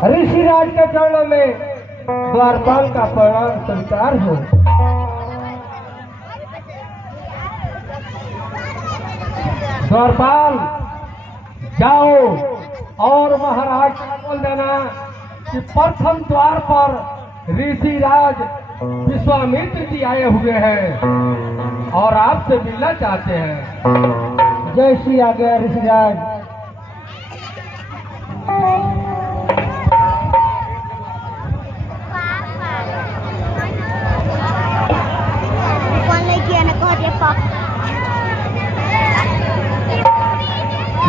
ऋषिराज के चरणों में द्वारपाल का प्रणाम स्वीकार हो। द्वारपाल जाओ और महाराज को बोल देना कि प्रथम द्वार पर ऋषिराज विश्वामित्र जी आए हुए हैं और आपसे मिलना चाहते हैं। जय श्री आ गया ऋषिराज।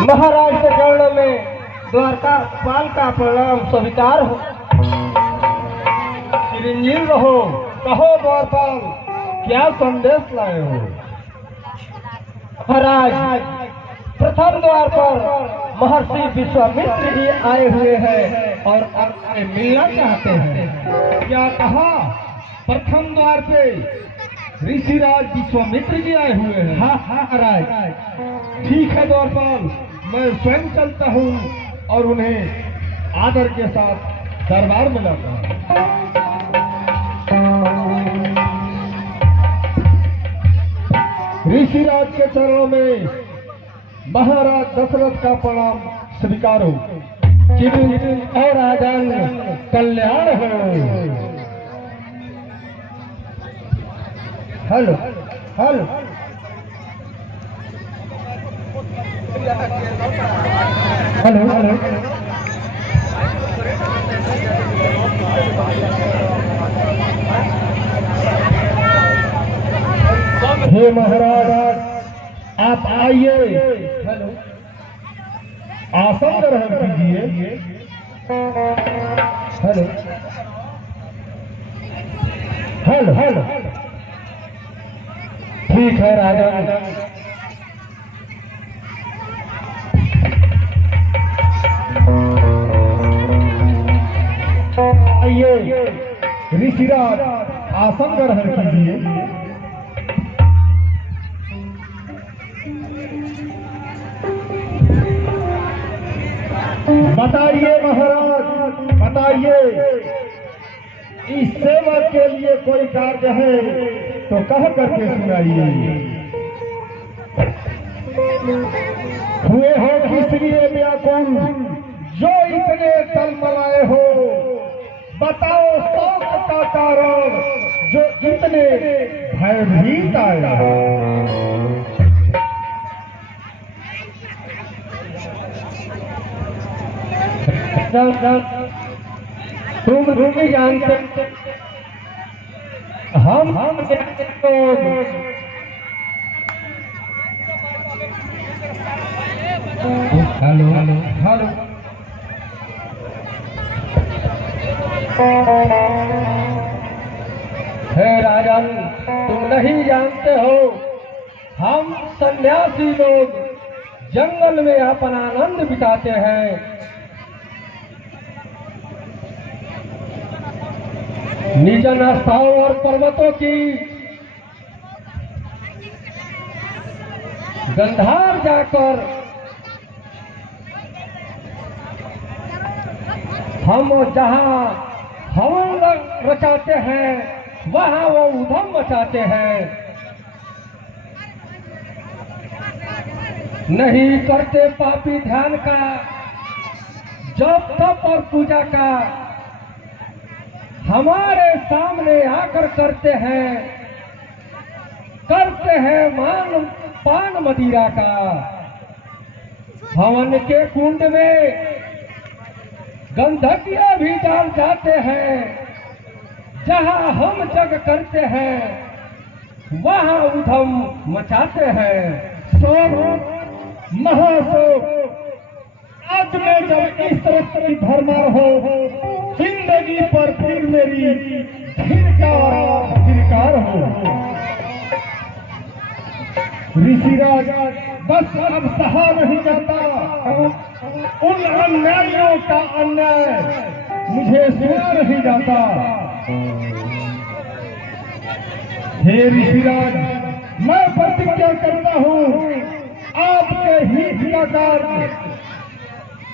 महाराज के चरणों में द्वारपाल का प्रणाम स्वीकार हो। चिरंजीव रहो। कहो द्वारपाल, क्या संदेश लाए हो? महाराज, प्रथम द्वार पर महर्षि विश्वामित्र जी आए हुए हैं और आपसे मिलना चाहते हैं। क्या कहा? प्रथम द्वार पे ऋषिराज विश्वामित्र जी आए हुए हैं? हाँ महाराज। ठीक है द्वारपाल, मैं स्वयं चलता हूँ और उन्हें आदर के साथ दरबार में लाता हूँ। ऋषिराज के चरणों में महाराज दशरथ का प्रणाम स्वीकार हो। और राजन कल्याण हो। Hello hello hello hello. हे महाराज, आप आइए। हेलो आसन ग्रहण कीजिए। Hello hello hello. ठीक है राजा। आइए ऋषिराज, आसन ग्रहण कीजिए। बताइए महाराज, बताइए, इस सेवा के लिए कोई कार्य है तो कह करके सुनाइए। हुए हो किसलिए व्याकुल, जो इतने तलमलाए हो? बताओ शौक का कारण, जो इतने भयभीत आए हो। तुम भी जानते, हम हेलो हेलो हेलो। हे राजन, तुम नहीं जानते हो, हम सन्यासी लोग जंगल में अपना आनंद बिताते हैं। निर्जन स्थानों और पर्वतों की गंधार जाकर हम जहाँ हवन रचाते हैं, वहाँ वो उधम मचाते हैं। नहीं करते पापी ध्यान का, जप तप और पूजा का, हमारे सामने आकर करते हैं मान पान मदिरा का। हवन के कुंड में गंधकिया भी डाल जाते हैं। जहाँ हम जग करते हैं, वहाँ उधम मचाते हैं। शोक महाशोक, आज मैं जब इस तरह की धर्मार हो, जिंदगी पर फिर मेरी धिक्कार हो। ऋषिराज, बस अब सहा नहीं जाता। उन अन्यायों का अन्याय मुझे सुना नहीं जाता। हे ऋषिराज, मैं प्रतिज्ञा करता हूँ, आपके हित का कार्य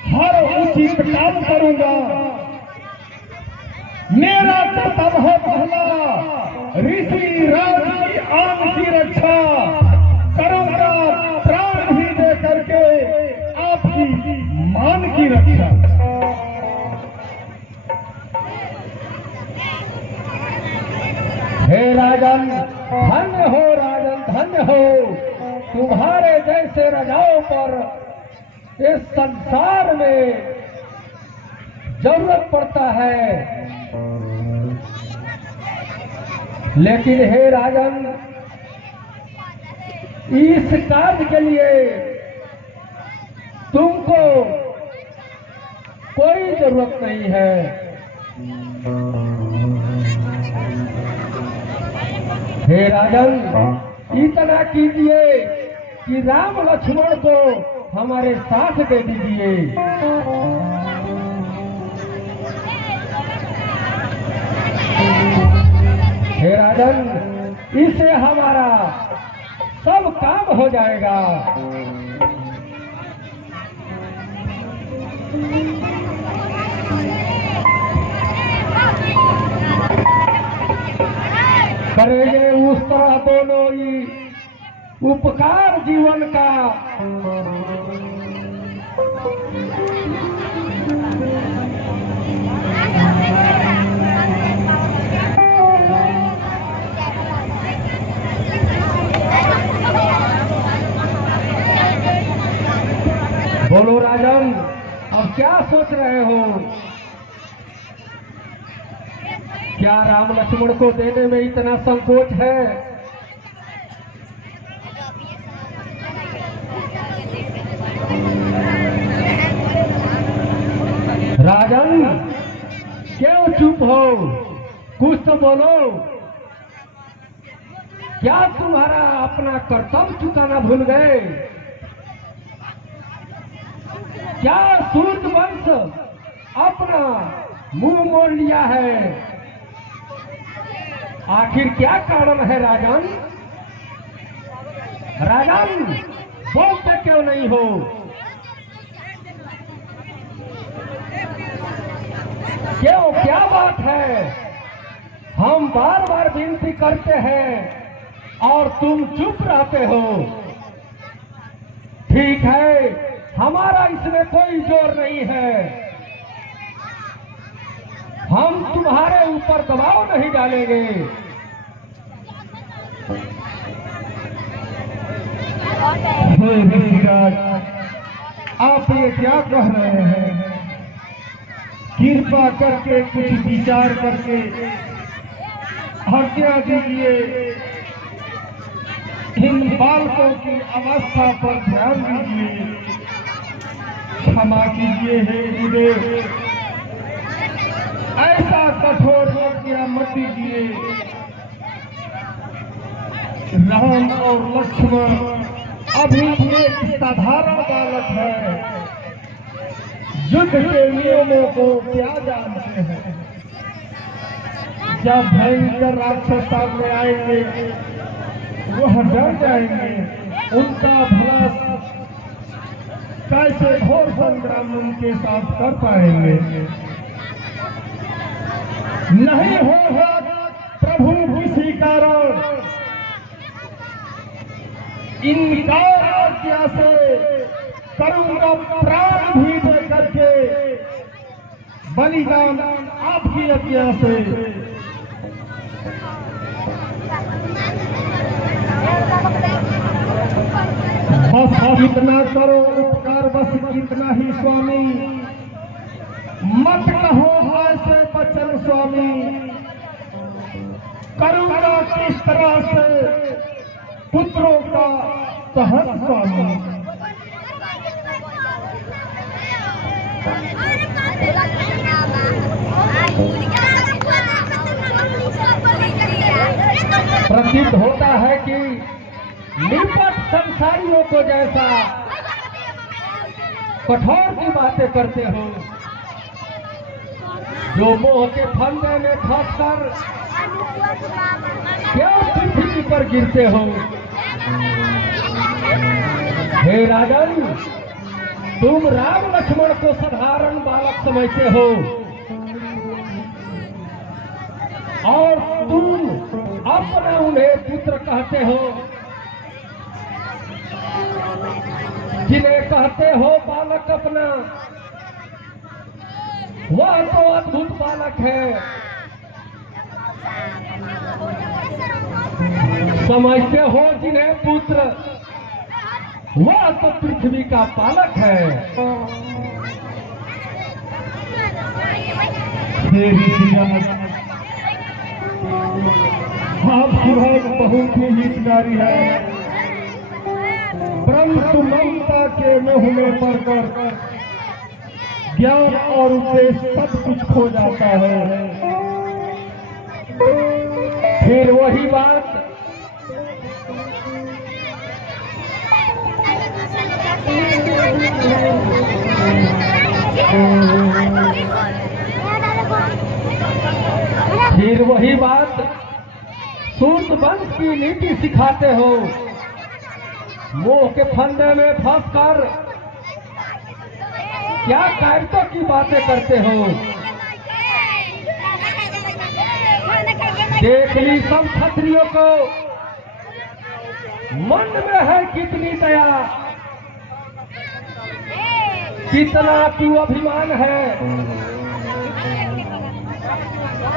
हर उचित काम करूंगा। कर्तव्य है पहला ऋषि राज की आन की रक्षा, करूंगा प्राण भी दे करके आपकी मान की रक्षा। हे राजन, धन्य हो राजन, धन्य हो। तुम्हारे जैसे राजाओं पर इस संसार में जरूरत पड़ता है। लेकिन हे राजन, इस कार्य के लिए तुमको कोई जरूरत नहीं है। हे राजन, इतना कीजिए कि राम लक्ष्मण को हमारे साथ दे दीजिए। हे राजन, इससे हमारा सब काम हो जाएगा। करेंगे उस तरह दोनों ही उपकार जीवन का। बोलो राजन, अब क्या सोच रहे हो? क्या राम लक्ष्मण को देने में इतना संकोच है? राजन, क्यों चुप हो? कुछ तो बोलो। क्या तुम्हारा अपना कर्तव्य चुकाना भूल गए? क्या सूर्य वंश अपना मुंह मोड़ लिया है? आखिर क्या कारण है राजन? राजन, बोलते क्यों नहीं हो? क्यों, क्या बात है? हम बार बार विनती करते हैं और तुम चुप रहते हो। ठीक है, हमारा इसमें कोई जोर नहीं है। हम तुम्हारे ऊपर दबाव नहीं डालेंगे। आप ये क्या कह रहे हैं? कृपा करके कुछ विचार करके आज्ञा दीजिए। इन बालकों की अवस्था पर ध्यान दीजिए। क्षमा कीजिए हे गुरुदेव, ऐसा कठोर आज्ञा मत दीजिए। राम और लक्ष्मण अभी एक साधारण बालक है, युद्ध के नियमों को क्या जानते हैं। जब भयंकर राक्षस सामने आएंगे वह डर जाएंगे। उनका भला कैसे घोर संग्राम उनके साथ कर पाएंगे? नहीं होगा प्रभु किसी कारण इनका आज्ञा से करूंगा प्राण भी दे करके बलिदान आपकी आज्ञा से। बस इतना करो उपकार, बस इतना ही स्वामी। मत कहो ऐसे बचन स्वामी, करूंगा किस तरह से पुत्रों का सहज स्वामी। प्रतीत होता है कि निपट संसारियों को जैसा कठोर की बातें करते हो, जो मोह के फंदे में फंसकर क्यों पृथ्वी पर गिरते हो। हे राजन, तुम राम लक्ष्मण को साधारण बालक समझते हो, और तुम अपने उन्हें पुत्र कहते हो, जिन्हें कहते हो बालक अपना, वह तो अद्भुत बालक है। समझते हो जिन्हें पुत्र, वह तो पृथ्वी का पालक है। आपकी बात बहुत ही हितकारी है, परंतु ममता के मोह में पड़कर ज्ञान और उद्देश्य सब कुछ खो जाता है। फिर वही बात सूत वंश की नीति सिखाते हो। मोह के फंदे में फंसकर क्या कायरतों की बातें करते हो। देख ली सब क्षत्रियों को, मन में है कितनी दया, कितना तू अभिमान है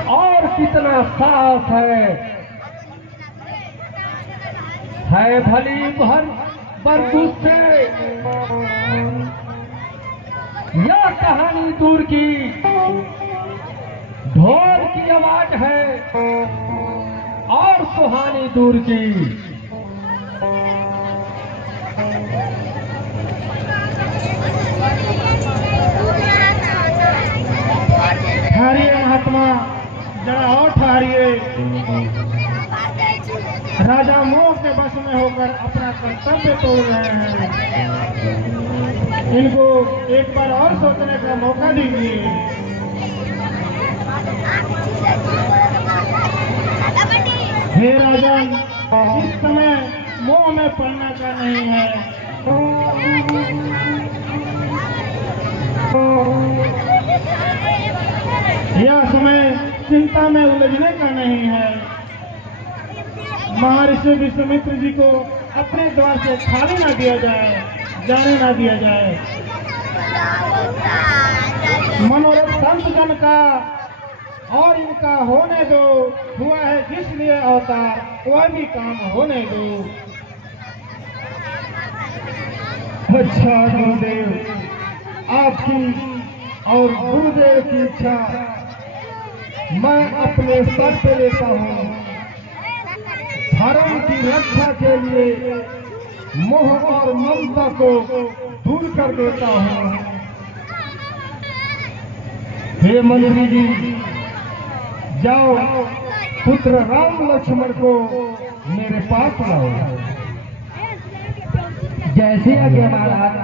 और कितना साहस है भली भर गुस्से। यह कहानी दूर की ढोल की आवाज है और सुहानी दूर की। ठहरिए महात्मा, जरा और ठहरिए। राजा मोह के वश में होकर अपना कर्तव्य तोड़ रहे हैं। इनको एक बार और सोचने का मौका दीजिए। हे राजन, इस समय मोह में पड़ने का नहीं है। यह समय चिंता में उलझने का नहीं है। महर्षि विश्वामित्र जी को अपने द्वार से खाली न दिया जाए, जाने न दिया जाए। मनोरथ संत जन का और इनका होने दो। हुआ है जिसलिए अवतार, वह भी काम होने दो। अच्छा गुरुदेव, आपकी और गुरुदेव की इच्छा मैं अपने सर पे लेता हूँ। धर्म की रक्षा के लिए मोह और ममता को दूर कर देता हूँ। हे मंत्री जी, जाओ पुत्र राम लक्ष्मण को मेरे पास लाओ। जैसे आज्ञा महाराज।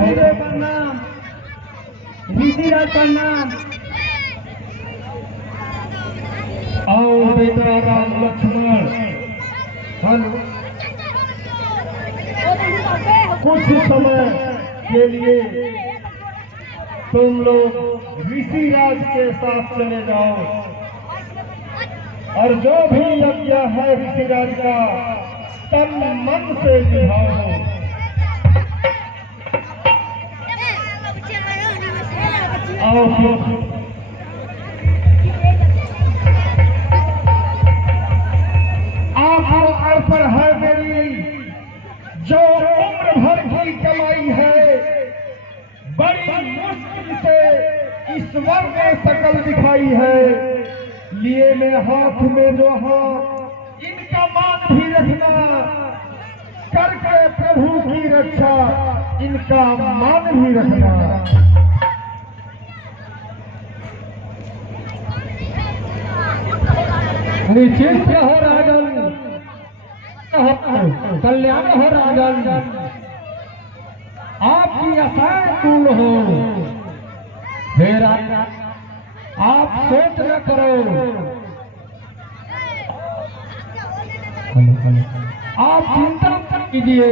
गुरुदेव प्रणाम, ऋषिराज प्रणाम। और बेटा राम लक्ष्मण, कुछ समय के लिए तुम लोग ऋषिराज के साथ चले जाओ और जो भी यज्ञ है ऋषिराज का तन मन से निभाओ। आप अर्पण है मेरी जो उम्र भर की कमाई है, बड़ी मुश्किल से ईश्वर ने शकल दिखाई है, लिए में हाथ में जो है इनका मान भी रखना, करके प्रभु की रक्षा इनका मान भी रखना। निश्चिंत हो राजन, कल्याण हो राजन, आपकी आशाएं पूर्ण हो। फिर आप सोच न करो, आप चिंतन कीजिए।